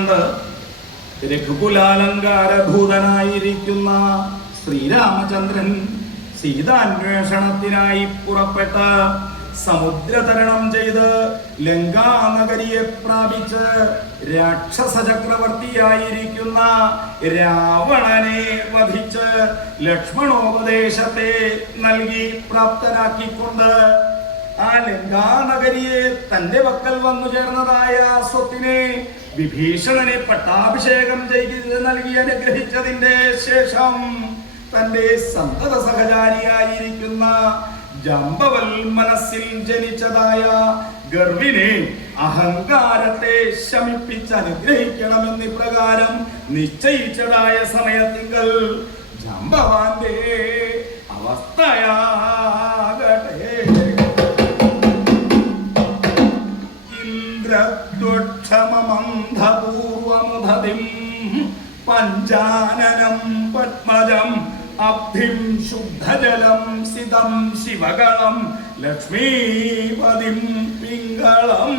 കണ്ട് രഘുകുലാലങ്കാരഭൂതനായിരിക്കുന്ന ശ്രീരാമചന്ദ്രൻ സീതാന്വേഷണത്തിനായി പുറപ്പെട്ട് സമുദ്രതരണം ചെയ്ത് ലങ്കാനഗരിയെ പ്രാപിച്ച് രാക്ഷസ ചക്രവർത്തിയായിരിക്കുന്ന രാവണനെ വധിച്ച് ലക്ഷ്മണോപദേശത്തെ നൽകി പ്രാപ്തനാക്കിക്കൊണ്ട് ആ ലങ്കാനഗരിയെ തന്റെ വക്കൽ വന്നു ചേർന്നതായ സ്വത്തിനെ വിഭീഷണനെ പട്ടാഭിഷേകം ചെയ്ത് നൽകി അനുഗ്രഹിച്ചതിന്റെ ശേഷം തന്റെ സന്തത സഹചാരിയായിരിക്കുന്ന ജമ്പവൽ മനസ്സിൽ ജനിച്ചതായ ഗർവിനെ അഹങ്കാരത്തെ ശമിപ്പിച്ച് അനുഗ്രഹിക്കണമെന്ന് ഇപ്രകാരം നിശ്ചയിച്ചതായ സമയത്തിങ്കൽ ജമ്പവാന്റെ അവസ്ഥയാകട്ടെ പഞ്ചാനനം പത്മജം അബ്ധിം ശുദ്ധജലം സിതം ശിവകളം ലക്ഷ്മീപതിം പിംഗളം.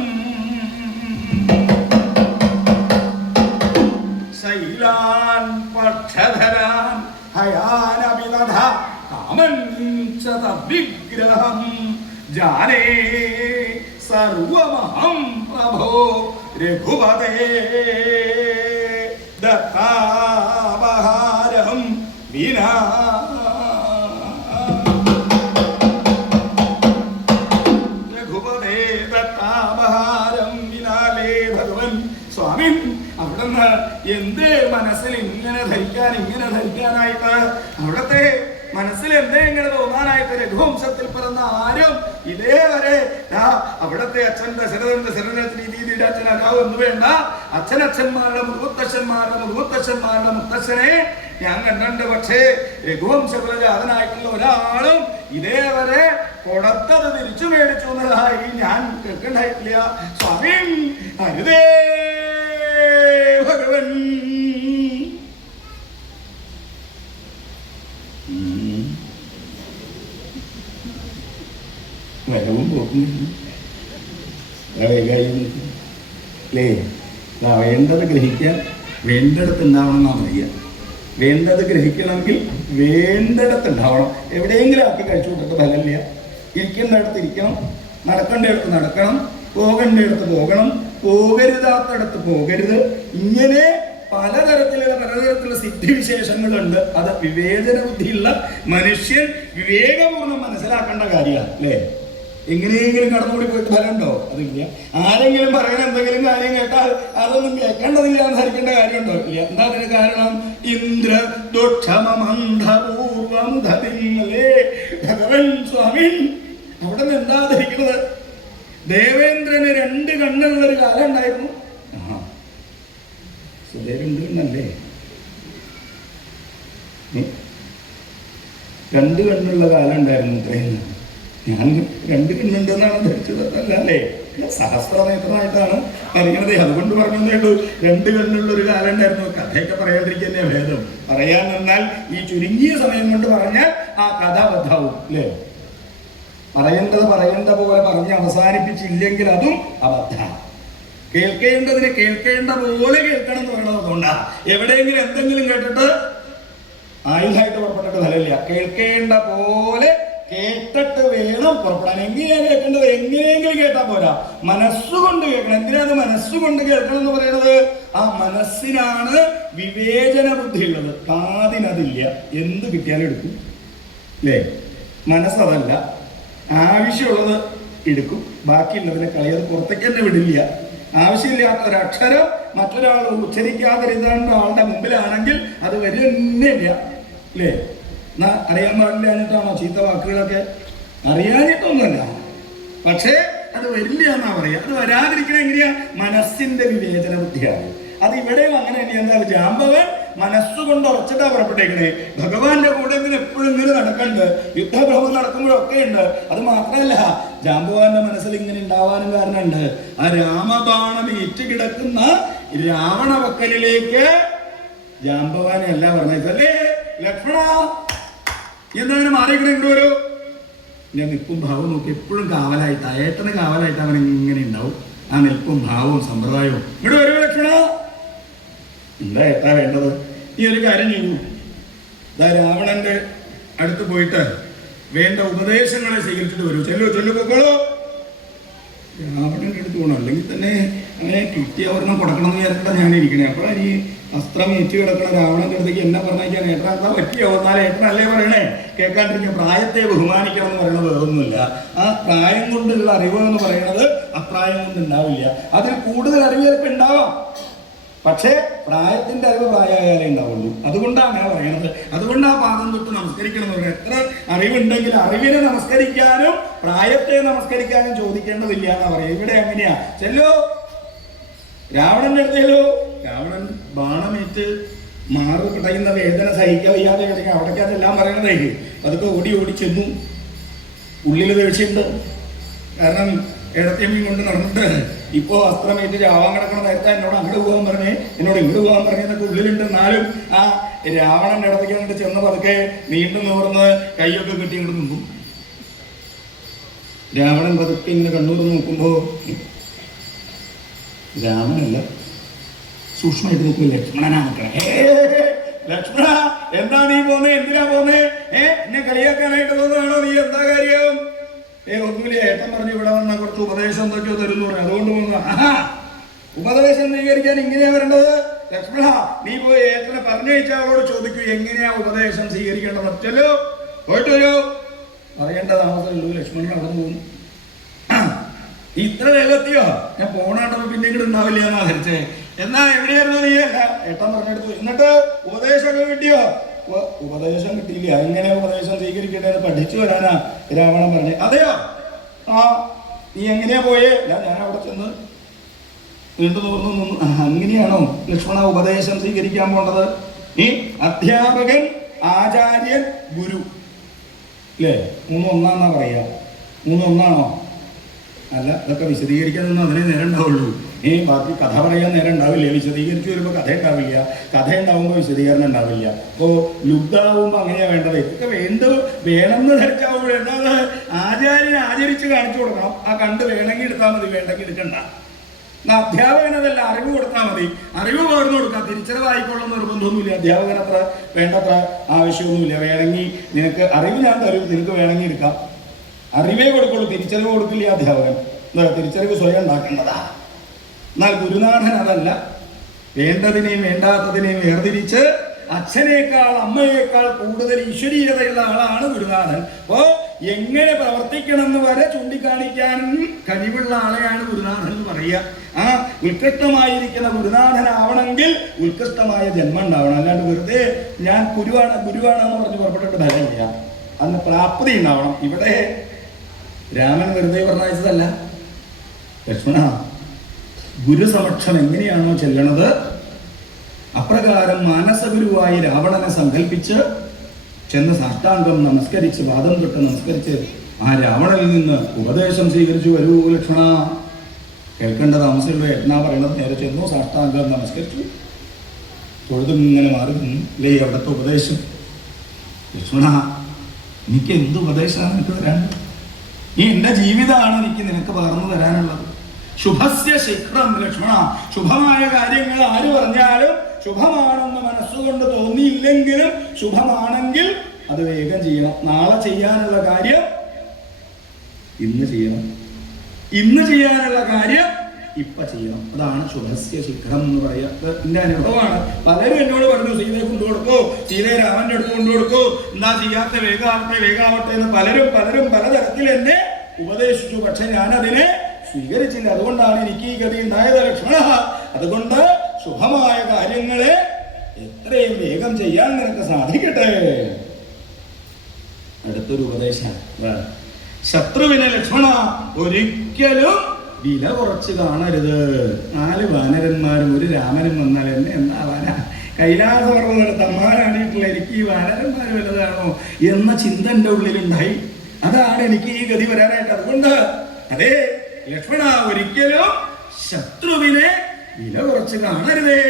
ശൈലാൻ പക്ഷധരാൻ ഹയാനവിദധ കാമൻ ച തദ്വിഗ്രഹം ജാനേ സർവമഹം പ്രഭോ രഘുപതേ. ദത്താപഹാരം വീണാ അവിടുന്ന് എന്ത് മനസ്സിൽ ഇങ്ങനെ ധരിക്കാൻ ഇങ്ങനെ ധരിക്കാനായിട്ട്? അവിടത്തെ മനസ്സിൽ എന്തേ ഇങ്ങനെ തോന്നാനായിട്ട് രഘുവംശത്തിൽ പിറന്ന ആരും ഇതേവരെ അവിടത്തെ അച്ഛൻ ദശരഥന്റെ ശരണത്തിന് രീതിയുടെ അച്ഛൻ എന്ന് വേണ്ട അച്ഛനച്ഛന്മാരുടെ മുതുമുത്തച്ഛന്മാരുടെ മുതുമുത്തച്ഛന്മാരുടെ മുത്തച്ഛനെ ഞാൻ കണ്ടിട്ടുണ്ട് പക്ഷേ രഘുവംശകുലജാതനായിട്ടുള്ള ഒരാളും ഇതേവരെ കൊടുത്തത് തിരിച്ചു മേടിച്ചു എന്നതായി ഞാൻ കേൾക്കണ്ടായിട്ടില്ല സ്വാമി ഹരിതേ ഭഗവൻ വരവും വരവും പോക്കും അല്ലേ വേണ്ടത് ഗ്രഹിക്കാൻ വേണ്ടിടത്ത് ഉണ്ടാവണം എന്നാണ് അറിയുക വേണ്ടത് ഗ്രഹിക്കണമെങ്കിൽ വേണ്ടിടത്ത് ഉണ്ടാവണം എവിടെയെങ്കിലും ആക്കി കഴിച്ചു കൊടുത്തിട്ട് ഫലമില്ല. ഇരിക്കേണ്ടടുത്ത് ഇരിക്കണം. നടക്കേണ്ടടുത്ത് നടക്കണം. പോകേണ്ടടുത്ത് പോകണം. പോകരുതാത്തടത്ത് പോകരുത്. ഇങ്ങനെ പലതരത്തിലുള്ള പലതരത്തിലുള്ള സിദ്ധിവിശേഷങ്ങളുണ്ട്. അത് വിവേചന ബുദ്ധിയുള്ള മനുഷ്യൻ വിവേകപൂർണം മനസ്സിലാക്കേണ്ട കാര്യമാണ് അല്ലേ? എങ്ങനെയെങ്കിലും കടന്നുകൂടി പോയിട്ട് ഫലമുണ്ടോ? അതില്ല. ആരെങ്കിലും പറയണ എന്തെങ്കിലും കാര്യം കേട്ടാൽ അതൊന്നും കേൾക്കേണ്ടതില്ല എന്ന് ധരിക്കേണ്ട കാര്യമുണ്ടോ? ഇല്ല. എന്താ അതിന് കാരണം? ഇന്ദ്ര സ്വാമി അവിടെ നിന്ന് എന്താ ധരിക്കുന്നത്? ദേവേന്ദ്രന് രണ്ട് കണ്ണുള്ള ഒരു കാലം ഉണ്ടായിരുന്നു. സുദേവേന്ദ്രൻ അല്ലേ? രണ്ട് കണ്ണുള്ള കാലം ഉണ്ടായിരുന്നു ഇത്രയും. ഞാൻ രണ്ട് പിന്നുണ്ടെന്നാണ് ധരിച്ചത്. അല്ല സഹസ്രനേത്രമായിട്ടാണ് പറയണതേ അതുകൊണ്ട് പറഞ്ഞതേ ഉള്ളൂ. രണ്ട് കണ്ണുള്ള ഒരു കാലം ഉണ്ടായിരുന്നു. കഥയൊക്കെ പറയാണ്ടിരിക്കുന്നേ ഭേദം. പറയാൻ നിന്നാൽ ഈ ചുരുങ്ങിയ സമയം കൊണ്ട് പറഞ്ഞാൽ ആ കഥ ബദ്ധാവും അല്ലേ? പറയേണ്ടത് പറയേണ്ട പോലെ പറഞ്ഞ് അവസാനിപ്പിച്ചില്ലെങ്കിൽ അതും അബദ്ധ കേൾക്കേണ്ടതിന് കേൾക്കേണ്ട പോലെ കേൾക്കണം എന്ന് പറയണത് അതുകൊണ്ടാ. എവിടെയെങ്കിലും എന്തെങ്കിലും കേട്ടിട്ട് ആയുധായിട്ട് പുറപ്പെട്ടിട്ട് ഫലമില്ല. കേൾക്കേണ്ട പോലെ കേട്ടിട്ട് വേണം പുറപ്പെടാൻ. എങ്ങനെയാണ് കേൾക്കേണ്ടത് എങ്ങനെയെങ്കിലും കേട്ടാ പോരാ. മനസ്സുകൊണ്ട് കേൾക്കണം. എന്തിനാണ് മനസ്സുകൊണ്ട് കേൾക്കണം എന്ന് പറയുന്നത് ആ മനസ്സിനാണ് വിവേചന ബുദ്ധി ഉള്ളത് കാതിനതില്ല. എന്ത് കിട്ടിയാലും എടുക്കും. അല്ലേ മനസ്സതല്ല. ആവശ്യമുള്ളത് എടുക്കും. ബാക്കിയുള്ളതിനെ കളയത് പുറത്തേക്ക് തന്നെ വിടില്ല. ആവശ്യമില്ലാത്ത ഒരു അക്ഷരം മറ്റൊരാൾ ഉച്ചരിക്കാതിരുന്ന ആളുടെ മുമ്പിലാണെങ്കിൽ അത് വരുന്നില്ല അല്ലേ എന്നാ അറിയാൻ പാടില്ല എന്നിട്ടാണോ ചീത്ത വാക്കുകളൊക്കെ? അറിയാനിട്ടൊന്നുമല്ല പക്ഷേ അത് വരില്ല എന്നാ പറയാ അത് വരാതിരിക്കണ എങ്ങനെയാ? മനസ്സിന്റെ വിവേചന ബുദ്ധിയാണ്. അത് ഇവിടെയും അങ്ങനെ എന്താ ജാമ്പവൻ മനസ്സുകൊണ്ട് ഉറച്ചിട്ടാ പുറപ്പെട്ടേക്കണേ. ഭഗവാന്റെ കൂടെ ഇങ്ങനെ എപ്പോഴും ഇങ്ങനെ നടക്കണ്ട്. യുദ്ധഭ്രമം നടക്കുമ്പോഴൊക്കെ ഉണ്ട് അത് മാത്രമല്ല ജാമ്പവാന്റെ മനസ്സിൽ ഇങ്ങനെ ഉണ്ടാവാനും കാരണമുണ്ട്. ആ രാമബാണം ഏറ്റുകിടക്കുന്ന രാവണ വക്കലിലേക്ക് ജാമ്പവാനെ അല്ല പറഞ്ഞല്ലേ ലക്ഷ്മണ? എന്താണ് ആരെങ്കിലും ഇങ്ങോട്ട് വരൂ? ഞാൻ നിൽപ്പും ഭാവവും നോക്കി എപ്പോഴും കാവലായിട്ട്. ഏട്ടന് കാവലായിട്ട് അവൻ ഇങ്ങനെ ഉണ്ടാവും. ആ നിൽപ്പും ഭാവവും സമ്പ്രദായവും. ഇങ്ങോട്ട് വരൂ ലക്ഷണോ എന്താ ഏട്ടാ വേണ്ടത്? ഈ ഒരു കാര്യം ചെയ്യൂ. ഇതാ രാവണന്റെ അടുത്ത് പോയിട്ട് വേണ്ട ഉപദേശങ്ങളെ സ്വീകരിച്ചിട്ട് വരൂ. ചെല്ലു ചെല്ലു പൊക്കോളൂ. രാവണന്റെ അടുത്ത് പോകണം അല്ലെങ്കിൽ തന്നെ കിട്ടിയ ഒരെണ്ണം കൊടുക്കണം എന്ന് വിചാരിച്ചിട്ടാ ഞാൻ ഇരിക്കണേ. അപ്പോഴാണ് ഈ അസ്ത്രം ഏറ്റു കിടക്കണ രാവണം അടുത്തേക്ക് എന്നെ പറഞ്ഞേക്കാൻ ഏട്ടൻ എന്താ പറ്റിയോ? എന്നാൽ ഏട്ടനല്ലേ പറയണേ? കേൾക്കാണ്ടിരിക്കുക പ്രായത്തെ ബഹുമാനിക്കണം എന്ന് പറയുന്നത് വേറൊന്നുമില്ല. ആ പ്രായം കൊണ്ടുള്ള അറിവ് എന്ന് പറയുന്നത് അപ്രായം കൊണ്ട് ഉണ്ടാവില്ല അതിൽ കൂടുതൽ അറിവ് ചിലപ്പോൾ ഉണ്ടാവാം. പക്ഷേ പ്രായത്തിന്റെ അറിവ് പ്രായമായാലേ ഉണ്ടാവുള്ളൂ. അതുകൊണ്ടാണ് ഞാൻ പറയുന്നത് അതുകൊണ്ട് ആ പാദം തൊട്ട് നമസ്കരിക്കണം എന്ന് പറയുന്നത്. എത്ര അറിവുണ്ടെങ്കിൽ അറിവിനെ നമസ്കരിക്കാനും പ്രായത്തെ നമസ്കരിക്കാനും ചോദിക്കേണ്ടതില്ല എന്നാ പറയുക. ഇവിടെ അങ്ങനെയാ. ചെല്ലോ രാവണന്റെ അടുത്തേലോ രാവണൻ ബാണമേറ്റ് മാറു പിടയുന്ന വേദന സഹിക്കാൻ വയ്യാതെ കിടക്കുക അവിടേക്ക് അതെല്ലാം പറയണതേ അതൊക്കെ ഓടി ഓടി ചെന്നു. ഉള്ളിൽ വീഴ്ചയുണ്ട് കാരണം ഇടത്തേമീൻ കൊണ്ട് നടന്നിട്ട് ഇപ്പോ അസ്ത്രമേറ്റ് ചാവാൻ കിടക്കണ നേരത്തെ എന്നോട് അങ്ങോട്ട് പോകാൻ പറഞ്ഞേ എന്നോട് ഇങ്ങോട്ട് പോകാൻ പറഞ്ഞതൊക്കെ ഉള്ളിലുണ്ട്. എന്നാലും ആ രാവണന്റെ ഇടത്തേക്ക് അങ്ങോട്ട് ചെന്ന് പതുക്കെ നീണ്ടു നിവർന്ന് കൈയൊക്കെ കിട്ടി ഇങ്ങോട്ട് നിന്നു. രാവണൻ പതുക്കെ ഇങ്ങനെ കണ്ണൂർ നോക്കുമ്പോ രാമനല്ല. സൂക്ഷ്മമായിട്ട് നോക്കും ലക്ഷ്മണനാ നോക്കണേ. ലക്ഷ്മണ എന്താ നീ പോന്നേ? എന്തിനാ പോന്നേ? ഏ എന്നെ കളിയാക്കാനായിട്ട് പോകുന്നതാണോ നീ? എന്താ കാര്യം? ഏ ഒന്നുമില്ല ഏട്ടൻ പറഞ്ഞു ഇവിടെ വന്ന കുറച്ച് ഉപദേശം എന്തൊക്കെയോ തരുന്നു പറഞ്ഞു. അതുകൊണ്ട് പോകുന്നു ആഹാ ഉപദേശം സ്വീകരിക്കാൻ ഇങ്ങനെയാ വരേണ്ടത്? ലക്ഷ്മണ നീ പോയി ഏട്ടനെ പറഞ്ഞയച്ച അവളോട് ചോദിക്കൂ എങ്ങനെയാ ഉപദേശം സ്വീകരിക്കേണ്ടത് ചെല്ലോ പോയിട്ട് വരൂ. പറയേണ്ട താമസമുള്ളൂ ലക്ഷ്മണൻ അവിടെ പോകുന്നു. ഇത്ര വേഗത്തിയോ? ഞാൻ പോണാണ്ടപ്പോ പിന്നെ ഇങ്ങോട്ട് ഉണ്ടാവില്ല എന്നാ ധരിച്ചേ എന്നാ എവിടെയായിരുന്നു നീ? ഏട്ടൻ പറഞ്ഞെടുത്തു. എന്നിട്ട് ഉപദേശമൊക്കെ കിട്ടിയോ? ഉപദേശം കിട്ടിയില്ല. എങ്ങനെ ഉപദേശം സ്വീകരിക്കട്ടെ പഠിച്ചു വരാനാ രാവണൻ പറഞ്ഞേ. അതെയോ? ആ നീ എങ്ങനെയാ പോയേ? ഞാൻ അവിടെ ചെന്ന് നീണ്ടു തോർന്നു നിന്നു. അങ്ങനെയാണോ ലക്ഷ്മണ ഉപദേശം സ്വീകരിക്കാൻ പോണ്ടത്? നീ അധ്യാപകൻ ആചാര്യൻ ഗുരു. അല്ലേ മൂന്ന് ഒന്നാന്നാ പറയാ. മൂന്ന് അല്ല ഇതൊക്കെ വിശദീകരിക്കാനൊന്നും അതിനെ നേരം ഉണ്ടാവുള്ളൂ. ഈ ബാക്കി കഥ പറയാൻ നേരം ഉണ്ടാവില്ല. വിശദീകരിച്ച് വരുമ്പോൾ കഥ ഉണ്ടാവില്ല. കഥ ഉണ്ടാവുമ്പോൾ വിശദീകരണം ഉണ്ടാവില്ല. അപ്പോൾ ലുബ്ധാവുമ്പോൾ അങ്ങനെയാണ് വേണ്ടത്. ഇതൊക്കെ വേണ്ട വേണമെന്ന് ധരിച്ചാവുമ്പോൾ എന്താണ് ആചാര്യനെ ആചരിച്ച് കാണിച്ചു കൊടുക്കണം. ആ കണ്ട് വേണമെങ്കിൽ എടുത്താൽ മതി വേണ്ടെങ്കിൽ എടുക്കണ്ട. അധ്യാപകൻ അതല്ല അറിവ് കൊടുത്താൽ മതി. അറിവ് പകർന്നു കൊടുക്കാം. തിരിച്ചറിവായിക്കൊള്ളുന്ന നിർബന്ധമൊന്നുമില്ല. അധ്യാപകൻ അത്ര വേണ്ടത്ര ആവശ്യമൊന്നുമില്ല. വേണമെങ്കിൽ നിനക്ക് അറിവ് ഞാൻ തരും നിനക്ക് വേണമെങ്കിൽ എടുക്കാം. അറിവേ കൊടുക്കുള്ളൂ തിരിച്ചറിവ് കൊടുക്കില്ല അധ്യാപകൻ. എന്താ തിരിച്ചറിവ് സ്വയം ഉണ്ടാക്കേണ്ടതാ? എന്നാൽ ഗുരുനാഥൻ അതല്ല. വേണ്ടതിനെയും വേണ്ടാത്തതിനെയും വേർതിരിച്ച് അച്ഛനേക്കാൾ അമ്മയേക്കാൾ കൂടുതൽ ഈശ്വരീയതയുള്ള ആളാണ് ഗുരുനാഥൻ. അപ്പോ എങ്ങനെ പ്രവർത്തിക്കണം എന്ന് വരെ ചൂണ്ടിക്കാണിക്കാൻ കഴിവുള്ള ആളെയാണ് ഗുരുനാഥൻ എന്ന് പറയുക. ആ ഉത്കൃഷ്ടമായിരിക്കുന്ന ഗുരുനാഥനാവണമെങ്കിൽ ഉത്കൃഷ്ടമായ ജന്മം ഉണ്ടാവണം. അല്ലാണ്ട് വെറുതെ ഞാൻ ഗുരുവാണ് ഗുരുവാണെന്ന് പറഞ്ഞ് പുറപ്പെട്ടിട്ട് ഫലമില്ല അന്ന് പ്രാപ്തി ഉണ്ടാവണം. ഇവിടെ രാമൻ വെറുതെ പറഞ്ഞയച്ചതല്ല. ലക്ഷ്മണ ഗുരുസമക്ഷം എങ്ങനെയാണോ ചെല്ലണത്? അപ്രകാരം മാനസഗുരുവായി രാവണനെ സങ്കല്പിച്ച് ചെന്ന് സാഷ്ടാംഗം നമസ്കരിച്ച് വാദം തൊട്ട് നമസ്കരിച്ച് ആ രാവണനിൽ നിന്ന് ഉപദേശം സ്വീകരിച്ചു. വരൂ ലക്ഷ്മണ. കേൾക്കേണ്ട താമസമുള്ള എന്നാ പറയണത് നേരെ ചെന്നു സാഷ്ടാംഗം നമസ്കരിച്ചു. തൊഴുതും ഇങ്ങനെ മാറി. അല്ലേ അവിടുത്തെ ഉപദേശം? ലക്ഷ്മണ എനിക്ക് എന്ത് ഉപദേശമാണ് എനിക്ക് തരാനുള്ളത് നീ എന്റെ ജീവിതമാണ് എനിക്ക് നിനക്ക് പകർന്നു തരാനുള്ളത്. ശുഭസ്യ ശിഖ്രം ലക്ഷ്മണ. ശുഭമായ കാര്യങ്ങൾ ആര് പറഞ്ഞാലും ശുഭമാണെന്ന് മനസ്സുകൊണ്ട് തോന്നിയില്ലെങ്കിലും ശുഭമാണെങ്കിൽ അത് വേഗം ചെയ്യണം. നാളെ ചെയ്യാനുള്ള കാര്യം ഇന്ന് ചെയ്യണം. ഇന്ന് ചെയ്യാനുള്ള കാര്യം ഇപ്പൊ ചെയ്യണം അതാണ് ശുഭസ്യ ശിഖരം എന്ന് പറയുക. എന്റെ അനുഭവമാണ്. പലരും എന്നോട് പറഞ്ഞു സീതയെ കൊണ്ടുകൊടുക്കോ സീതയെ രാമന്റെ അടുത്ത് കൊണ്ടുകൊടുക്കോ എന്താ ചെയ്യാത്ത വേഗാവട്ടെ വേഗാവട്ടെ എന്ന് പലരും പലരും പലതരത്തിൽ എന്നെ ഉപദേശിച്ചു. പക്ഷെ ഞാൻ അതിനെ സ്വീകരിച്ചില്ല. അതുകൊണ്ടാണ് എനിക്ക് ഈ ഗതി ഉണ്ടായത് ലക്ഷ്മണ. അതുകൊണ്ട് ശുഭമായ കാര്യങ്ങളെ എത്രയും വേഗം ചെയ്യാൻ നിനക്ക് സാധിക്കട്ടെ. അടുത്തൊരു ഉപദേശം. ശത്രുവിനെ ലക്ഷ്മണ ഒരിക്കലും വില കുറച്ച് കാണരുത്. നാല് വാനരന്മാരും ഒരു രാമനും വന്നാൽ എന്നെ എന്നാ വാന? കൈലാസപർവതയുടെ തമ്മാനാണിട്ടുള്ള എനിക്ക് ഈ വാനരന്മാർ വലുതാണോ എന്ന ചിന്ത എന്റെ ഉള്ളിലുണ്ടായി. അതാണ് എനിക്ക് ഈ ഗതി വരാനായിട്ട് അതുകൊണ്ട് അതെ ലക്ഷ്മണ ഒരിക്കലും ശത്രുവിനെ വില കുറച്ച് കാണരുതേ.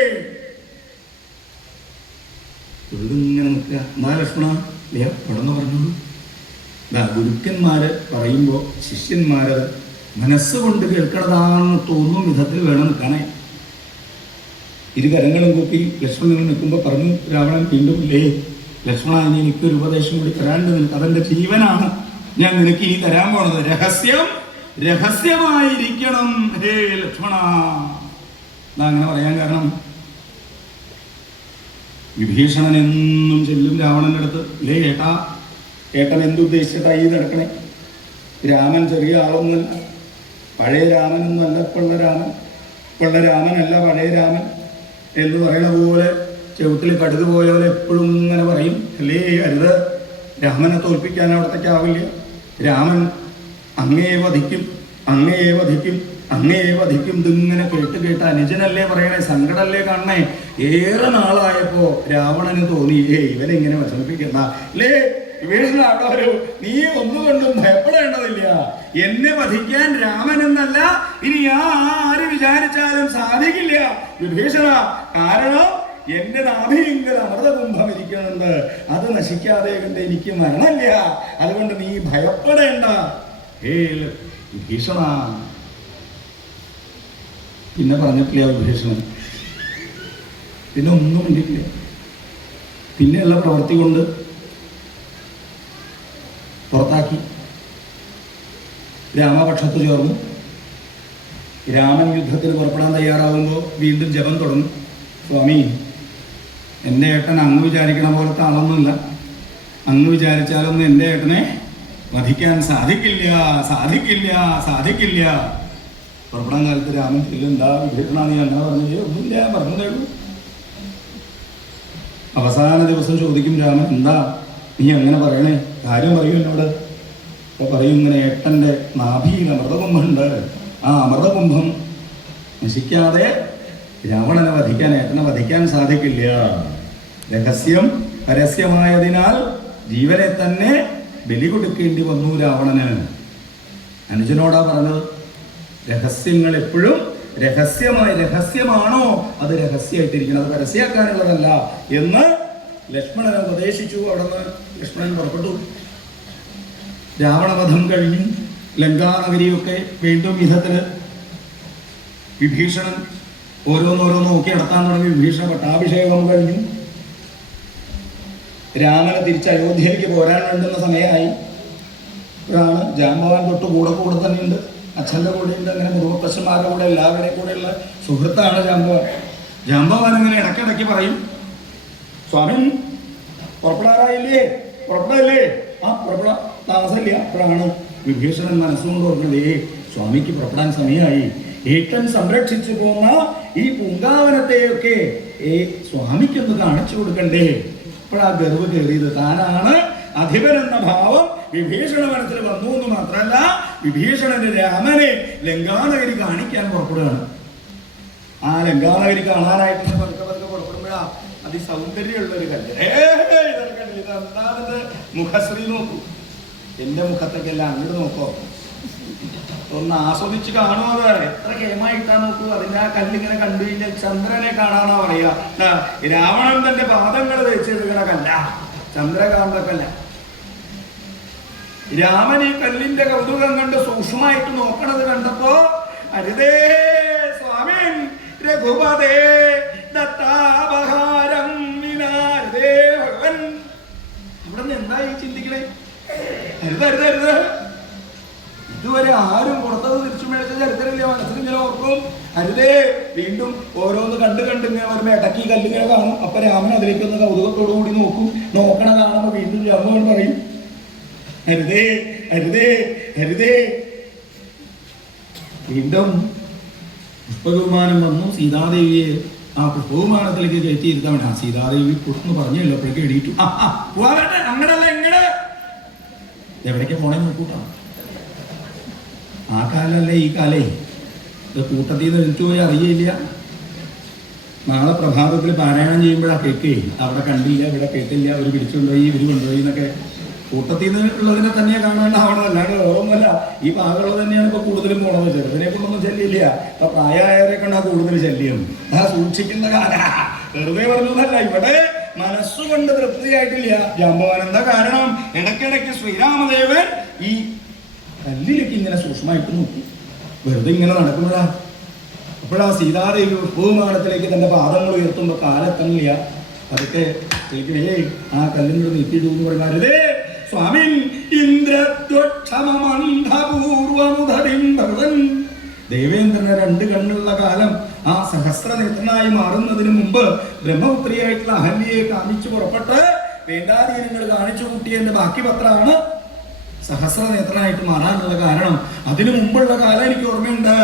ഇങ്ങനെ നിൽക്കുക. എന്നാ ലക്ഷ്മണ? തുടർന്ന് പറഞ്ഞോളൂ. ഗുരുക്കന്മാര് പറയുമ്പോൾ ശിഷ്യന്മാരത് മനസ്സുകൊണ്ട് കേൾക്കണതാണെന്ന് തോന്നും വിധത്തിൽ വേണം നിൽക്കാനായി ഇരു കരങ്ങളും കൂപ്പി ലക്ഷ്മണൻ നിൽക്കുമ്പോൾ പറഞ്ഞു രാവണൻ വീണ്ടും ഇല്ലേ? ലക്ഷ്മണ ഇനി എനിക്കൊരു ഉപദേശം കൂടി തരാണ്ട് നിനക്ക് അതെന്റെ ജീവനാണ്. ഞാൻ നിനക്ക് ഇനി തരാൻ പോണത്. രഹസ്യം രഹസ്യമായിരിക്കണം. ഹേ ലക്ഷ്മണ. അങ്ങനെ പറയാൻ കാരണം. വിഭീഷണൻ എന്നും ചെല്ലും രാവണന്റെ അടുത്ത്. ലേ ഏട്ടാ ഏട്ടൻ എന്തുദ്ദേശിച്ചിട്ടാ ഈ നടക്കണേ? രാമൻ ചെറിയ ആളൊന്നുമല്ല. പഴയ രാമൻ എന്നല്ല ഇപ്പുള്ള രാമൻ. ഇപ്പുള്ള രാമനല്ല പഴയ രാമൻ എന്ന് പറയുന്ന പോലെ ചെവിട്ടിൽ കടുക് പോയവരെ എപ്പോഴും ഇങ്ങനെ പറയും. അല്ലേ അരുത്. രാമനെ തോൽപ്പിക്കാൻ അവിടത്തേക്കാവില്ല രാമൻ അങ്ങയെ വധിക്കും അങ്ങയെ വധിക്കും അങ്ങയെ വധിക്കും ഇതിങ്ങനെ കേട്ട് കേട്ട് അനുജനല്ലേ പറയണേ സങ്കടല്ലേ കാണണേ. ഏറെ നാളായപ്പോ രാവണന് തോന്നി ഏ ഇവനെങ്ങനെ വിഷമിപ്പിക്കുന്ന അല്ലേ? വിഭീഷണ അവിടെ വരൂ നീ ഒന്നുകൊണ്ടും ഭയപ്പെടേണ്ടതില്ല. എന്നെ വധിക്കാൻ രാമൻ എന്നല്ല ഇനി ആര് വിചാരിച്ചാലും സാധിക്കില്ല. വിഭീഷണ കാരണം എന്റെ നാഭിയിങ്കൽ അമൃതകുംഭം ഇരിക്കുന്നുണ്ട്. അത് നശിക്കാതെ കണ്ട് എനിക്ക് മരണമില്ല. അതുകൊണ്ട് നീ ഭയപ്പെടേണ്ട. ഹേ വിഭീഷണ പിന്നെ പറഞ്ഞിട്ടില്ല വിഭീഷണൻ പിന്നെ ഒന്നും കണ്ടിട്ടില്ല. പിന്നെയുള്ള പ്രവൃത്തി കൊണ്ട് പുറത്താക്കി. രാമപക്ഷത്ത് ചേർന്നു. രാമൻ യുദ്ധത്തിന് പുറപ്പെടാൻ തയ്യാറാവുമ്പോൾ വീണ്ടും ജപം തുടങ്ങും. സ്വാമി എന്റെ ഏട്ടൻ അങ്ങ് വിചാരിക്കണ പോലത്തെ ആളൊന്നുമില്ല. അങ്ങ് വിചാരിച്ചാലൊന്നും എന്റെ ഏട്ടനെ വധിക്കാൻ സാധിക്കില്ല സാധിക്കില്ല സാധിക്കില്ല. പുറപ്പെടാൻ കാലത്ത് രാമൻ എന്താ വിഭീഷണ നീ അങ്ങനെ പറഞ്ഞില്ലേ? ഒന്നുമില്ല പറഞ്ഞു കേട്ടു അവസാന ദിവസം ചോദിക്കും രാമൻ എന്താ നീ അങ്ങനെ പറയണേ? കാര്യം പറയൂ എന്നോട്. അപ്പൊ പറയും ഇങ്ങനെ ഏട്ടന്റെ നാഭിയിൽ അമൃതകുംഭമുണ്ട്. ആ അമൃതകുംഭം നശിക്കാതെ രാവണനെ വധിക്കാൻ ഏട്ടനെ വധിക്കാൻ സാധിക്കില്ല. രഹസ്യം പരസ്യമായതിനാൽ ജീവനെ തന്നെ ബലി കൊടുക്കേണ്ടി വന്നു രാവണന്. അനുജനോടാ പറഞ്ഞത് രഹസ്യങ്ങൾ എപ്പോഴും രഹസ്യമായി രഹസ്യമാണോ? അത് രഹസ്യമായിട്ടിരിക്കണം. അത് പരസ്യമാക്കാനുള്ളതല്ല എന്ന് ലക്ഷ്മണനെ ഉപദേശിച്ചു അവിടുന്ന് ലക്ഷ്മണൻ പുറപ്പെട്ടു. രാവണവധം കഴിഞ്ഞു ലങ്കാനഗരിയൊക്കെ വീണ്ടും വിധത്തിൽ വിഭീഷണൻ ഓരോന്നോരോന്ന് നോക്കി നടത്താൻ തുടങ്ങി. വിഭീഷണ പട്ടാഭിഷേകം കഴിഞ്ഞു. രാമനെ തിരിച്ച് അയോധ്യയിലേക്ക് പോരാൻ വേണ്ടുന്ന സമയമായി. ഇപ്പോഴാണ് ജാമ്പവാൻ തൊട്ട് കൂടെ കൂടെ തന്നെയുണ്ട്. അച്ഛന്റെ കൂടെ ഉണ്ട് അങ്ങനെ മുറുമുത്തശ്ശന്മാരുടെ കൂടെ എല്ലാവരുടെയും കൂടെയുള്ള സുഹൃത്താണ് ജാമ്പവാൻ ജാമ്പവാൻ ഇങ്ങനെ ഇടയ്ക്കിടയ്ക്ക് പറയും സ്വാമി പുറപ്പെടാറായില്ലേ? പുറപ്പെടല്ലേ? ആ പുറപ്പെടാ താമസമില്ല. അപ്പോഴാണ് വിഭീഷണൻ മനസ്സുകൊണ്ട് പറഞ്ഞത് ഏ സ്വാമിക്ക് പുറപ്പെടാൻ സമയമായി. ഏട്ടൻ സംരക്ഷിച്ചു പോകുന്ന ഈ പൂങ്കാവനത്തെയൊക്കെ ഏ സ്വാമിക്കൊന്ന് കാണിച്ചു കൊടുക്കണ്ടേ? അപ്പോഴാ ഗർവ് കയറിയത്. താനാണ് അധിപൻ എന്ന ഭാവം വിഭീഷണ മനസ്സിൽ വന്നു എന്ന് മാത്രമല്ല വിഭീഷണന് രാമനെ ലങ്കാനഗരി കാണിക്കാൻ പുറപ്പെടുകയാണ്. ആ ലങ്കാനഗരി കാണാനായിട്ട് ഇങ്ങനെ പതുക്കെ പതുക്കെ പുറപ്പെടുമ്പോഴാ അതിസൗന്ദര്യമുള്ള ഒരു കല്ല്. ഇത്? ഇതെന്താണിത്? മുഖശ്രീ നോക്കൂ. എന്റെ മുഖത്തേക്കെല്ലാം അങ്ങോട്ട് നോക്കോ? ഒന്ന് ആസ്വദിച്ച് കാണുമോ അത്. എത്ര കേമായിട്ടാ നോക്കൂ. അതിന്റെ ആ കല്ലിങ്ങനെ കണ്ടു കഴിഞ്ഞാൽ ചന്ദ്രനെ കാണാനാ പറയാ രാവണൻ തന്റെ പാദങ്ങൾ തേച്ചെടുക്കണ കല്ല. ചന്ദ്രകാന്ത കല്ല. രാമൻ ഈ കല്ലിന്റെ കൗതുകം കണ്ട് സൂക്ഷ്മമായിട്ട് നോക്കണത് കണ്ടപ്പോ അരുതേ സ്വാമി രഘുപതേ ദത്താപഹാരം അവിടെ നിന്ന് എന്താ ഈ ചിന്തിക്കണേ? അരുത് അരുത് അരുത് ഇതുവരെ ആരും പുറത്തത് തിരിച്ചു മേടിച്ച ചരിത്രമില്ല. മനസ്സിൽ ഇങ്ങനെ ഓർക്കും. അരുതേ വീണ്ടും ഓരോന്ന് കണ്ട് കണ്ട് ഇങ്ങനെ വരുമ്പോ ഇടയ്ക്ക് കല്ലുകളെ കാണും. അപ്പൊ രാമൻ അതിലേക്ക് ഒന്ന് കൗതുകത്തോടു കൂടി നോക്കും. നോക്കണ വീണ്ടും രാമൻ പറയും അരുതേ അരുതേ അരുതേ വീണ്ടും പുഷ്പകുമാനം വന്നു. സീതാദേവിയെ ആ ബഹുമാനത്തിലേക്ക് കയറ്റിയിരുത്താൻ വേണ്ടി ആ സീതാദേവി പുറത്തുനിന്ന് പറഞ്ഞല്ലോ അപ്പോഴേക്ക് അങ്ങടല്ല എങ്ങടെ എവിടേക്ക് പോണേ നോക്കൂട്ടാ. ആ കാലല്ലേ ഈ കാലേ. ഇത് കൂട്ടത്തിൽ നിന്ന് എഴുത്തു പോയി അറിയില്ല നാളെ പ്രഭാതത്തിൽ പാരായണം ചെയ്യുമ്പോഴാണ് കേൾക്കേ അവിടെ കണ്ടില്ല ഇവിടെ കേട്ടില്ല അവർ പിടിച്ചുകൊണ്ടുപോയി ഇവർ കൊണ്ടുപോയി എന്നൊക്കെ കൂട്ടത്തിൽ നിന്ന് ഉള്ളതിനെ തന്നെ കാണാൻ ആവണം. അല്ലാണ്ട് ഓർമ്മല്ല ഈ പാകളുള്ളത് തന്നെയാണ് ഇപ്പൊ കൂടുതലും പോണത്. ചെറുതിനെ കൊണ്ടൊന്നും ശല്യമില്ല ഇപ്പൊ പ്രായമായവരെ കൊണ്ടാ കൂടുതൽ ശല്യം. ആ സൂക്ഷിക്കുന്ന കാല. വെറുതെ പറഞ്ഞതല്ല ഇവിടെ മനസ്സുകൊണ്ട് തൃപ്തിയായിട്ടില്ല. ജാമ്പവാൻ എന്താ കാരണം? ഇടയ്ക്കിടയ്ക്ക് ശ്രീരാമദേവൻ ഈ കല്ലിലേക്ക് ഇങ്ങനെ സൂക്ഷ്മമായിട്ട് നോക്കി. വെറുതെ ഇങ്ങനെ നടക്കുമ്പോഴാ അപ്പോഴാ സീതാദേവി ഭൂമാനത്തിലേക്ക് തന്റെ പാദങ്ങൾ ഉയർത്തുമ്പോൾ കാലെത്തണില്ല. അതൊക്കെ ആ കല്ലിനോട് നീക്കിയിട്ടു എന്ന് പറഞ്ഞാലേ സ്വാമിൻ ഇന്ദ്രത്വക്ഷമമന്ധപൂർവമുദരിം ഭഗവൻ. ദേവേന്ദ്രന് രണ്ട് കണ്ണുള്ള കാലം ആ സഹസ്രനേത്രനായി മാറുന്നതിന് മുമ്പ് ബ്രഹ്മപുത്രിയായിട്ടുള്ള അഹല്യയെ കാണിച്ചു പുറപ്പെട്ട് വേണ്ടാധീനങ്ങൾ കാണിച്ചു കൂട്ടിയതിന്റെ ബാക്കി പത്രമാണ് സഹസ്രനേത്രനായിട്ട് മാറാനുള്ള കാരണം. അതിനു മുമ്പുള്ള കാലം എനിക്ക് ഓർമ്മയുണ്ട്.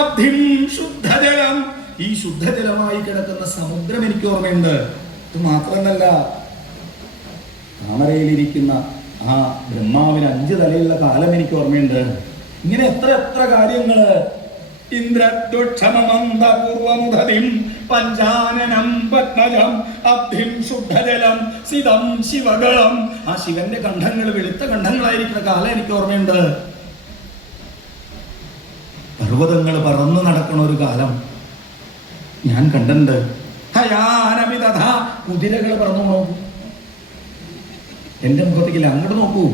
അബ്ധിം ശുദ്ധജലം. ഈ ശുദ്ധജലമായി കിടക്കുന്ന സമുദ്രം എനിക്ക് ഓർമ്മയുണ്ട്. ഇത് മാത്രമല്ല താമരയിലിരിക്കുന്ന ആ ബ്രഹ്മാവിന് അഞ്ച് തലയുള്ള കാലം എനിക്ക് ഓർമ്മയുണ്ട്. ഇങ്ങനെ എത്ര എത്ര കാര്യങ്ങൾ. ഇന്ദ്രദ്വക്ഷമമന്തപൂർവമുദതിം പഞ്ചാനനം പത്മജം അബ്ധിം ശുദ്ധജലം സിതം ശിവകളം ആ ശിവന്റെ കണ്ഠങ്ങൾ വെളുത്ത കണ്ഠങ്ങളായിരിക്കുന്ന കാലം എനിക്ക് ഓർമ്മയുണ്ട്. പർവതങ്ങൾ പറന്നു നടക്കുന്ന ഒരു കാലം ഞാൻ കണ്ടിട്ടുണ്ട്. ഹയാനമിതഥ കുതിരകൾ പറന്നു നോക്കൂ എന്റെ മുഖത്തേക്കില്ല അങ്ങോട്ട് നോക്കൂ.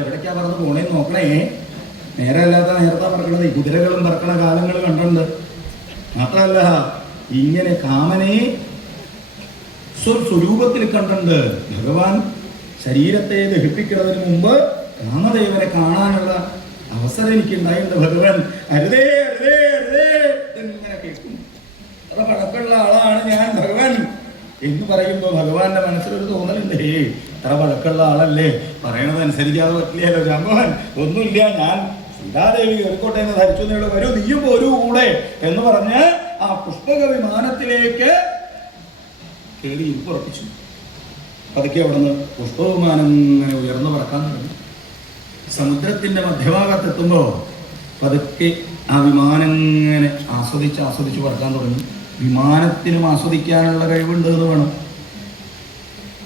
എവിടേക്കാ പറഞ്ഞു പോണേ നോക്കണേ. നേരെ അല്ലാത്ത നേരത്താ പറക്കണത് കുതിരകളും പറക്കണ കാലങ്ങൾ കണ്ടുണ്ട് മാത്രമല്ല ഇങ്ങനെ കാമനെ സ്വസ്വരൂപത്തിൽ കണ്ടുണ്ട് ഭഗവാൻ ശരീരത്തെ ദഹിപ്പിക്കുന്നതിന് മുമ്പ് കാമദേവനെ കാണാനുള്ള അവസരം എനിക്ക് ഉണ്ടായിട്ടുണ്ട് ഭഗവാൻ. അരുതേ അരുതേ അരുതേ എന്നിങ്ങനെ കേൾക്കും? അത്ര പഴക്കമുള്ള ആളാണ് ഞാൻ ഭഗവാൻ. എന്ന് പറയുമ്പോൾ ഭഗവാന്റെ മനസ്സിലൊരു തോന്നലുണ്ട്. ഏ ഇത്ര പഴക്കമുള്ള ആളല്ലേ? പറയണത് അനുസരിക്കാതെ പറ്റില്ലല്ലോ ജാമ്പവൻ ഒന്നുമില്ല ഞാൻ സീതാദേവി കയറിക്കോട്ടെ എന്ന് ധരിച്ചു എന്നേ ഉള്ളൂ. വരൂ നീയും പോരൂ കൂടെ എന്ന് പറഞ്ഞ് ആ പുഷ്പക വിമാനത്തിലേക്ക് കയറി ഉറപ്പിച്ചു. പതുക്കെ അവിടുന്ന് പുഷ്പവിമാനം ഇങ്ങനെ ഉയർന്നു പറക്കാൻ തുടങ്ങി. സമുദ്രത്തിന്റെ മധ്യഭാഗത്തെത്തുമ്പോൾ പതുക്കെ ആ വിമാനം ഇങ്ങനെ ആസ്വദിച്ച് ആസ്വദിച്ച് പറക്കാൻ തുടങ്ങി. വിമാനത്തിനും ആസ്വദിക്കാനുള്ള കഴിവുണ്ട് എന്ന് വേണം.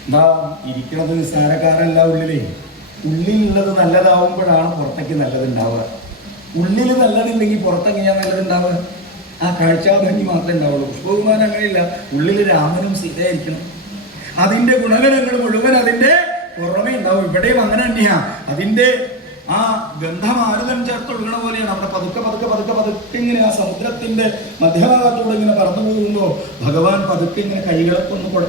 എന്താ ഇരിക്കണത് നിസ്സാരക്കാരല്ല ഉള്ളിലേ. ഉള്ളിലുള്ളത് നല്ലതാവുമ്പോഴാണ് പുറത്തേക്ക് നല്ലതുണ്ടാവുക. ഉള്ളിൽ നല്ലതില്ലെങ്കിൽ പുറത്തെങ്ങനെയാ നല്ലതുണ്ടാവുക? ആ കാഴ്ചാഭംഗി മാത്രമേ ഉണ്ടാവുള്ളൂ. പുഷ്പകുമാരൻ അങ്ങനെയില്ല. ഉള്ളിൽ രാമനും സീതയായിരിക്കണം. അതിന്റെ ഗുണഗണങ്ങൾ മുഴുവൻ അതിന്റെ പുറമേ ഉണ്ടാവും. ഇവിടെയും അങ്ങനെ തന്നെയാ. അതിന്റെ ആ ഗന്ധമാരുതം ചേർത്തൊഴുകണ പോലെയാണ്. അവിടെ പതുക്കെ പതുക്കെ പതുക്കെ പതുക്കെ ഇങ്ങനെ ആ സമുദ്രത്തിന്റെ മധ്യഭാഗത്തൂടെ ഇങ്ങനെ പറന്നു പോകുമ്പോൾ ഭഗവാൻ പതുക്കെ ഇങ്ങനെ കൈകളൊക്കൊന്ന് കൊട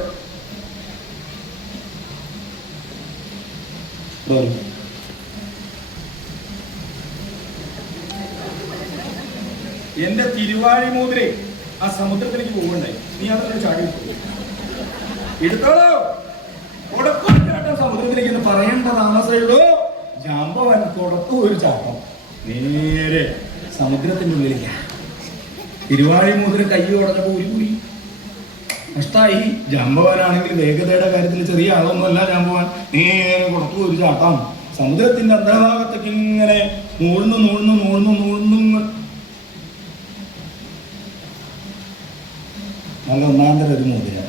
എന്റെ തിരുവാഴി മോതിരെ ആ സമുദ്രത്തിലേക്ക് പോകണ്ടേ നീ അതൊരു ചാടി എടുത്തോളോ എടുത്തോളൂ. കൊടുക്കും. സമുദ്രത്തിലേക്ക് എന്ന് പറയേണ്ട താമസമുള്ളൂ ജാമ്പവൻ ഒരു ചാട്ടം. നേരെ സമുദ്രത്തിന്റെ ഉള്ളിലേക്ക്. തിരുവാഴി മോതിര കൈ ഉടഞ്ഞപ്പോ ഒരു കുഴി നഷ്ടായി ജാമ്പവാനാണെങ്കിൽ വേഗതയുടെ കാര്യത്തിൽ ചെറിയ ആളൊന്നുമല്ല ജാമ്പവാൻ. നേരെ കൊടുത്തു ഒരു ചാട്ടം. സമുദ്രത്തിന്റെ അന്തർഭാഗത്തേക്ക് ഇങ്ങനെ നൂഴ്ന്നു നൂഴ്ന്നു നൂഴ്ന്നു നൂഴ്ന്നു നല്ല ഒന്നാന്തര ഒരു മോതിരം!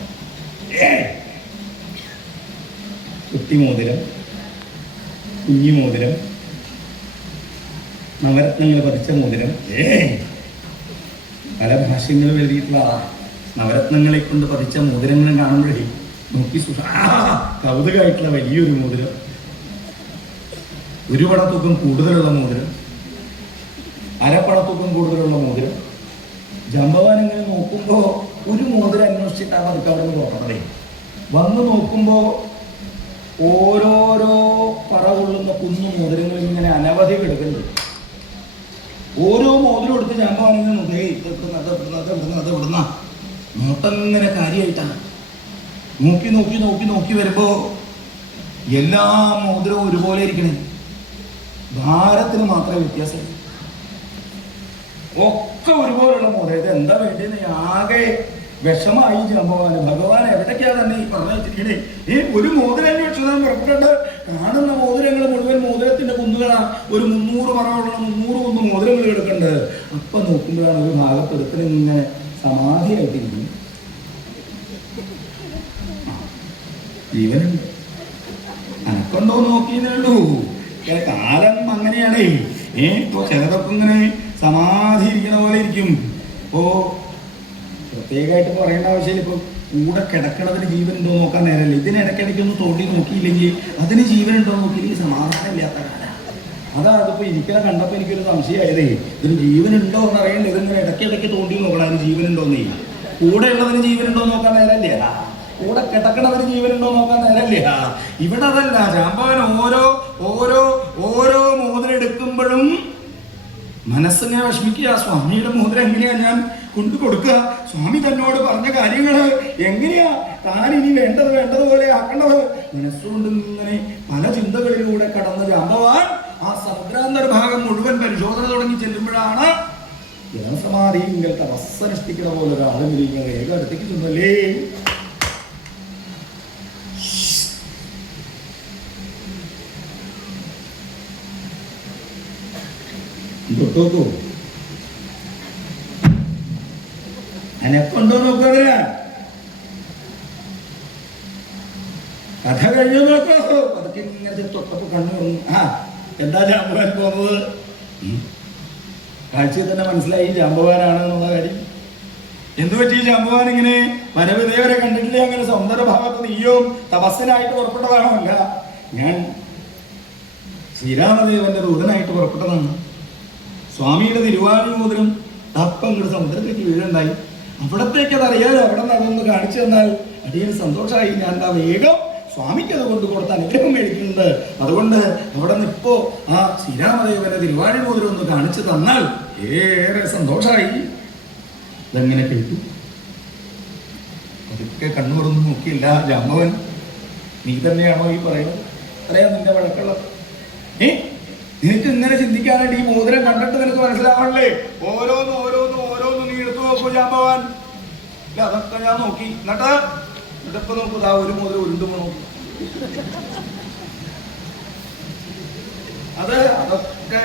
കുട്ടി മോതിരം. കുഞ്ഞി മോതിരം. നവരത്നങ്ങൾ പതിച്ച മോതിരം. ഏ പല ഭാഷ്യങ്ങളും എഴുതിയിട്ടുള്ള നവരത്നങ്ങളെ കൊണ്ട് പതിച്ച മോതിരങ്ങൾ കാണുമ്പോഴേ നോക്കി കൗതുകമായിട്ടുള്ള വലിയൊരു മോതിരം. ഒരു പടത്തൂക്കം കൂടുതലുള്ള മോതിരം. അരപ്പടത്തൂക്കം കൂടുതലുള്ള മോതിരം. ജമ്പവാൻ നോക്കുമ്പോ ഒരു മോതിരം അന്വേഷിച്ചിട്ടാണ് അത് അവിടെ നിന്ന് പുറപ്പെട്ടതേ. വന്ന് നോക്കുമ്പോ ഓരോരോ പറവുള്ളുന്ന കുന്നും മോതിരങ്ങളും ഇങ്ങനെ അനവധി കിടക്കുന്നുണ്ട്. ഓരോ മോതിരം എടുത്ത് ഞാൻ നോക്കി "ഏയ്, ഇത് അത് ഇവിടുന്ന്, അത് ഇവിടുന്ന്, അത് ഇവിടുന്ന. നോട്ടം ഇങ്ങനെ കാര്യമായിട്ടാണ് നോക്കി നോക്കി നോക്കി നോക്കി വരുമ്പോ എല്ലാ മോതിരവും ഒരുപോലെ ഇരിക്കണേ. ഭാരത്തിന് മാത്രമേ വ്യത്യാസമുള്ളൂ. ഒക്കെ ഒരുപോലുള്ള മോതിരം. ഇത് എന്താ വേണ്ടത് ആകെ വിഷമായി ജമ്പവാന് ഭഗവാൻ എവിടേക്കാ തന്നെ ഈ പറഞ്ഞു ഈ ഒരു മോതിരം അന്വേഷിച്ചാൽ പുറപ്പെട്ടിട്ട് കാണുന്ന മോതിരങ്ങൾ മുഴുവൻ മോതിരത്തിന്റെ കുന്നുകളാണ് ഒരു മുന്നൂറ് മറവുള്ള മുന്നൂറ് കുന്ന് മോതിരങ്ങൾ കിടക്കുന്നുണ്ട് അപ്പൊ നോക്കുമ്പോഴാണ് ഒരു ഭാഗത്തെടുത്തിന് ഇങ്ങനെ സമാധിയായിട്ടിരിക്കും ജീവനുണ്ട്. അനക്കൊണ്ടോ നോക്കിയതേ കാലം അങ്ങനെയാണേ. ഏ ചിലതൊക്കെ ഇങ്ങനെ സമാധി ഇരിക്കുന്ന പോലെ ഇരിക്കും. ഇപ്പോ പ്രത്യേകമായിട്ട് പറയേണ്ട ആവശ്യമില്ല. ഇപ്പൊ കൂടെ കിടക്കണതിന് ജീവൻ ഉണ്ടോ നോക്കാൻ നേരമല്ല. ഇതിനിടയ്ക്കിടയ്ക്ക് ഒന്ന് തോണ്ടി നോക്കിയില്ലെങ്കിൽ അതിന് ജീവൻ ഉണ്ടോ നോക്കിയില്ലെങ്കിൽ സമാധാനം ഇല്ലാത്ത കാല അതാ അതിപ്പോ എനിക്കത് കണ്ടപ്പോ എനിക്കൊരു സംശയമായതേ. ഇതിന് ജീവനുണ്ടോ എന്ന് അറിയണ്ട. ഇതിങ്ങനെ ഇടയ്ക്കിടയ്ക്ക് ഇടയ്ക്ക് തോണ്ടി നോക്കണം. അതിന് ജീവനുണ്ടോന്നേ കൂടെ ഉള്ളതിന് ജീവനുണ്ടോ ഉണ്ടോ നോക്കാൻ നേരല്ലേ കൂടെ കിടക്കണതിന് ജീവനുണ്ടോ നോക്കാൻ നേരല്ലേ ഇവിടെ അതല്ല. ചാമ്പവൻ ഓരോ ഓരോ ഓരോ മോതിരം എടുക്കുമ്പോഴും മനസ്സിങ്ങനെ വിഷമിക്കുക. സ്വാമിയുടെ മോതിരം എങ്ങനെയാ ഞാൻ കൊണ്ടു കൊടുക്കുക സ്വാമി തന്നോട് പറഞ്ഞ കാര്യങ്ങൾ എങ്ങനെയാ? താൻ ഇനി വേണ്ടത് വേണ്ടതുപോലെ ആക്കേണ്ടത്? മനസ്സുകൊണ്ട് ഇങ്ങനെ പല ചിന്തകളിലൂടെ കടന്ന ജാമ്പവാൻ ആ സമുദ്രാന്തര ഭാഗം മുഴുവൻ പരിശോധന തുടങ്ങി ചെല്ലുമ്പോഴാണ് ജനസമാധിയിൽ തപസ്സനുഷ്ഠിക്കണ പോലെ ഒരാളും ഇങ്ങനെ ഏക അടുത്തേക്ക് ചെന്നല്ലേ? തൊട്ടോക്കൂ അനക്കൊണ്ടോ നോക്കുക കഥ കഴിഞ്ഞു നോക്കോ. അതൊക്കെ ഇങ്ങനത്തെ തൊട്ടപ്പോ കണ്ണു തുറന്നു. ആ എന്താ ജാമ്പവാൻ പോകുന്നത്? കാഴ്ചയിൽ തന്നെ മനസ്സിലായി ജാമ്പവാനാണ് എന്നുള്ള കാര്യം. എന്തു പറ്റി ജാമ്പവാൻ ഇങ്ങനെ വനവിദേവരെ കണ്ടിട്ടില്ലേ? അങ്ങനെ സൗന്ദര്യ ഭാഗത്ത് നീയോ തപസ്സനായിട്ട് പുറപ്പെട്ടതാണോ? അല്ല. ഞാൻ ശ്രീരാമദേവന്റെ ദൂതനായിട്ട് പുറപ്പെട്ടതാണ്. സ്വാമിയുടെ തിരുവാഴി മോതിരം തപ്പം സമുദ്രത്തിലേക്ക് വീഴുണ്ടായി. അവിടത്തേക്ക് അത് അറിയാലോ. അവിടെ നിന്ന് അതൊന്ന് കാണിച്ചു തന്നാൽ അടിയന് സന്തോഷമായി. ഞാൻ എന്താ വേഗം സ്വാമിക്ക് അത് കൊണ്ട് കൊടുത്ത് അനുഗ്രഹം മേടിക്കുന്നുണ്ട്. അതുകൊണ്ട് അവിടെ നിന്ന് ഇപ്പോ ആ ശ്രീരാമദേവന്റെ തിരുവാഴി മോതിരം ഒന്ന് കാണിച്ചു തന്നാൽ ഏറെ സന്തോഷമായി. ഇതെങ്ങനെ കേട്ടു? അതൊക്കെ കണ്ണുറന്ന് നോക്കിയില്ല. രാമവൻ നീ തന്നെയാണോ ഈ പറയുന്നത്? അറിയാം നിന്റെ വഴക്കുള്ളത്. ഏ? നിനക്ക് ഇങ്ങനെ ചിന്തിക്കാനായിട്ട് ഈ മോതിരം കണ്ടിട്ട് നിനക്ക് മനസ്സിലാവണല്ലേ? ഓരോന്ന് എടുത്തു നോക്കൂ ജാമ്പവാൻ ഇല്ല അതൊക്കെ ഞാൻ നോക്കി. എന്നിട്ട് എന്നിട്ടിപ്പൊ നോക്കൂ ഇതാ ഒരു മുതൽ ഉരുണ്ടുമ്പോ നോക്കി അത് അതൊക്കെ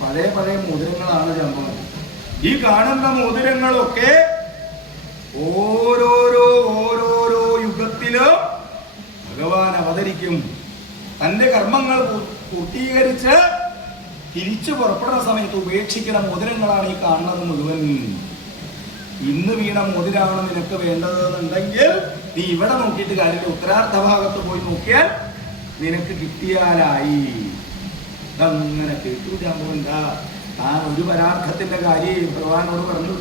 പഴയ പഴയ മോതിരങ്ങളാണ് ജാമ്പവാൻ ഈ കാണുന്ന മോതിരങ്ങളൊക്കെ ഓരോരോ ഓരോരോ യുഗത്തിലും ഭഗവാൻ അവതരിക്കും. തന്റെ കർമ്മങ്ങൾ പൂർത്തീകരിച്ച് തിരിച്ചു പുറപ്പെടുന്ന സമയത്ത് ഉപേക്ഷിക്കുന്ന മോതിരങ്ങളാണ് ഈ കാണുന്നത് മുഴുവൻ. ഇന്ന് വീണ മുതിരാവണം നിനക്ക് വേണ്ടതെന്നുണ്ടെങ്കിൽ നീ ഇവിടെ നോക്കിയിട്ട് കാര്യം ഉത്തരാർത്ഥ ഭാഗത്ത് പോയി നോക്കിയാൽ നിനക്ക് കിട്ടിയാലായി. അങ്ങനെ കേട്ടു ജാമ്പവന്താ താൻ ഒരു പരാർത്ഥത്തിന്റെ കാര്യം ഭഗവാനോട് പറഞ്ഞു.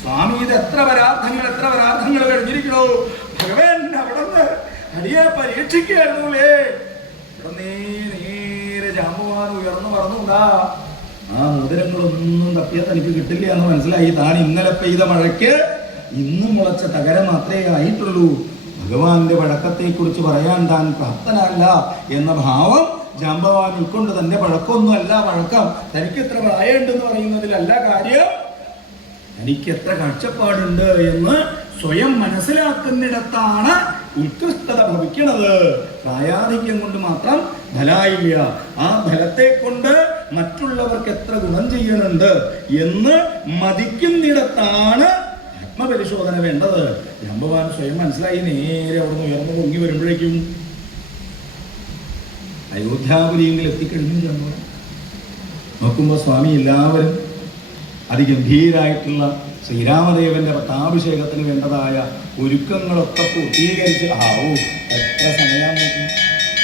സ്വാമി ഇത് എത്ര പരാർത്ഥങ്ങൾ എത്ര പരാർത്ഥങ്ങൾ കഴിഞ്ഞിരിക്കണോ ഭഗവാൻ അവിടുന്ന് അടിയെ പരീക്ഷിക്കുകയായിരുന്നുല്ലേ ഇവിടെ നേരെ ജാമ്പുവാൻ ഉയർന്നു പറഞ്ഞുണ്ടാ ആ മോതിരങ്ങളൊന്നും തപ്പിയാൽ തനിക്ക് കിട്ടില്ല എന്ന് മനസ്സിലായി. താൻ ഇന്നലെ പെയ്ത മഴയ്ക്ക് ഇന്നും മുളച്ച തകരം മാത്രമേ ആയിട്ടുള്ളൂ. ഭഗവാന്റെ വഴക്കത്തെ കുറിച്ച് പറയാൻ താൻ പ്രാപ്തനല്ല എന്ന ഭാവം ജാമ്പവാൻ ഉൾക്കൊണ്ട് തന്റെ അല്ല വഴക്കം തനിക്ക് എത്ര പ്രായമുണ്ടെന്ന് പറയുന്നതിലല്ല കാര്യം. തനിക്ക് എത്ര കാഴ്ചപ്പാടുണ്ട് എന്ന് സ്വയം മനസ്സിലാക്കുന്നിടത്താണ് ഉത്കൃഷ്ടത ഭവിക്കണത്. പ്രായാധിക്യം കൊണ്ട് മാത്രം ഫലായില്ല ആ ഫലത്തെ കൊണ്ട് മറ്റുള്ളവർക്ക് എത്ര ഗുണം ചെയ്യുന്നുണ്ട് എന്ന് മതിക്കുന്നിടത്താണ് ആത്മപരിശോധന വേണ്ടത്. ജമ്പവാൻ സ്വയം മനസ്സിലായി നേരെ അവിടെ നിന്ന് ഉയർന്നു പൊങ്ങി വരുമ്പോഴേക്കും അയോധ്യാപുരിയെങ്കിൽ എത്തിക്കഴിഞ്ഞു ജമ്പവാൻ നോക്കുമ്പോൾ സ്വാമി എല്ലാവരും അതിഗംഭീരായിട്ടുള്ള ശ്രീരാമദേവന്റെ പട്ടാഭിഷേകത്തിന് വേണ്ടതായ ഒരുക്കങ്ങളൊക്കെ പൂർത്തീകരിച്ച് ആവൂ എത്ര സമയം